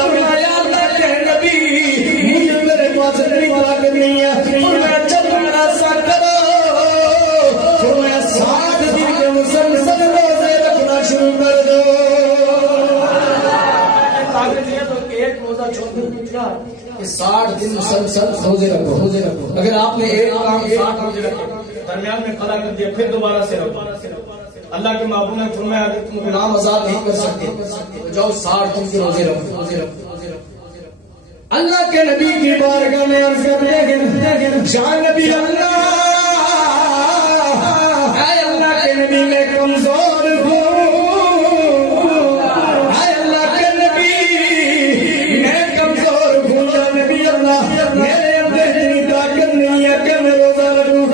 फरमाया अल्लाह के नबी मुझे मेरे पास इतनी ताकत नहीं है। फरमाया अच्छा तुम ऐसा करो, फरमाया 60 दिन के मुसलसल रोजे रखना शुरू कर दो। ताकत है तो एक रोजा छोड़ दो, 60 दिन मुसलसल रोजे रखो। अगर आपने एक काम 60 रोजे रखे, दरमियान में खला कर दिया, फिर दोबारा से रखो, अल्लाह के महबूब ने फरमाया अगर तुम गुलाम आजाद नहीं कर सकते तो जाओ 60 दिन के रोजे रखो। अल्लाह के नबी की बारगाह में अर्ज करते हैं शाह नबी अल्लाह के नबी मैं कमजोर हूँ, अल्लाह के नबी मैं कमजोर हूँ, या नबी अल्लाह मेरे अंदर इतनी ताकत नहीं है कि मैं रोजा रखूं।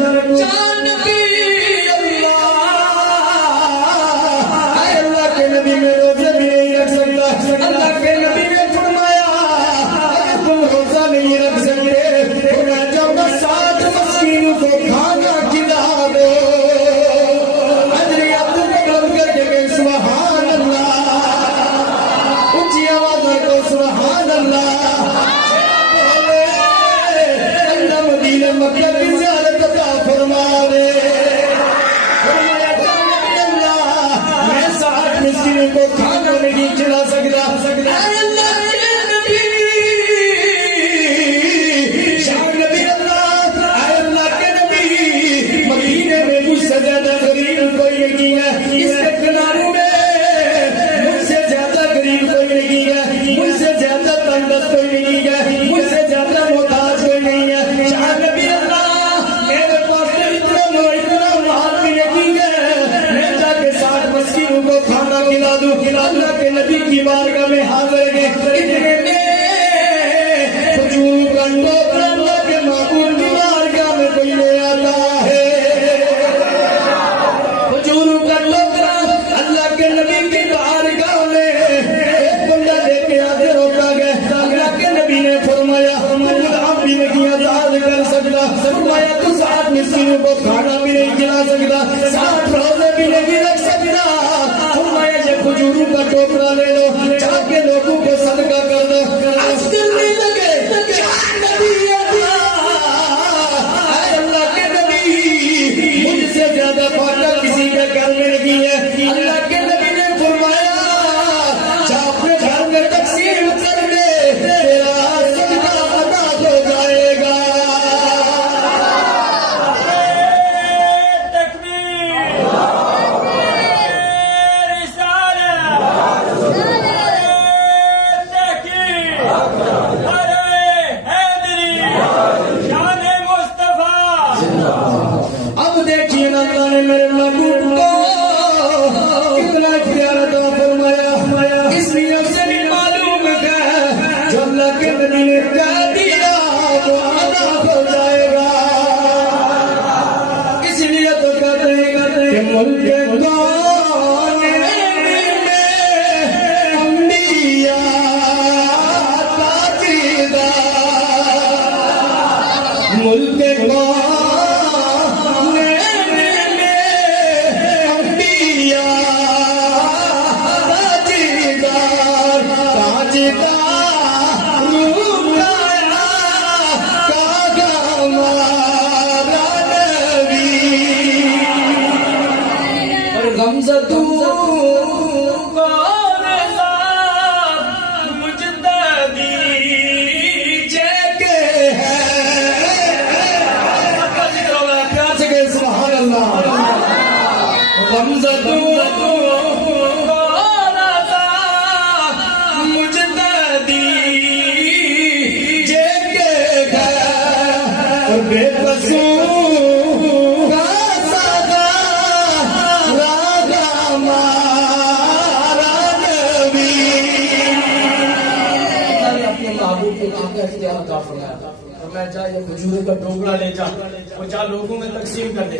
को खाना नहीं खिला सकता। मदीने में मुझसे ज्यादा गरीब कोई नहीं है, इसके किनारों में मुझसे ज्यादा गरीब कोई नहीं है, मुझसे ज्यादा तंगदस्त कोई नहीं है, मुझसे ज्यादा मोहताज कोई नहीं है। नबी अल्लाह मेरे पास इतना माल भी नहीं है, मैं जाके 60 मस्किनों को खाना खिला दूं। अल्लाह के नबी की बारगाह में हाजिर है, इतने में खजूर का टोकरा अल्लाह के महबूब की बारगाह में कोई ले आता है। खजूर का टोकरा अल्लाह के नबी की बारगाह में एक बंदा लेके हाजिर होता गया। अल्लाह के नबी ने फरमाया आप भी नहीं आजाद कर सकता, फरमाया तू 60 मिस्किनों को खाना भी नहीं खिला सकता, 60 रोजे भी नहीं रख सकता। फरमाया ये खजूरों का टोकरा ले लो, जाके लोगों को सदका कर दो। आजकल नहीं लगे अल्लाह के नबी मुझसे ज्यादा फायदा किसी के घर में नहीं है। अल्लाह के नबी ने फरमाया जा अपने घर में तकसीम कर दे, तेरा सदका अदा हो जाएगा। अब देखिए ना अल्लाह ने मेरे महबूब को कितना प्यारा दुआ फरमाया, इसलिए से भी मालूम है जो अल्लाह के नबी ने कह दिया वो अदा हो जाएगा। इसलिए तो कहते हैं कि मुल्क मुल्क मैं जा ये खजूर का टोकरा ले जा, वो जा लोगों में तकसीम कर दे।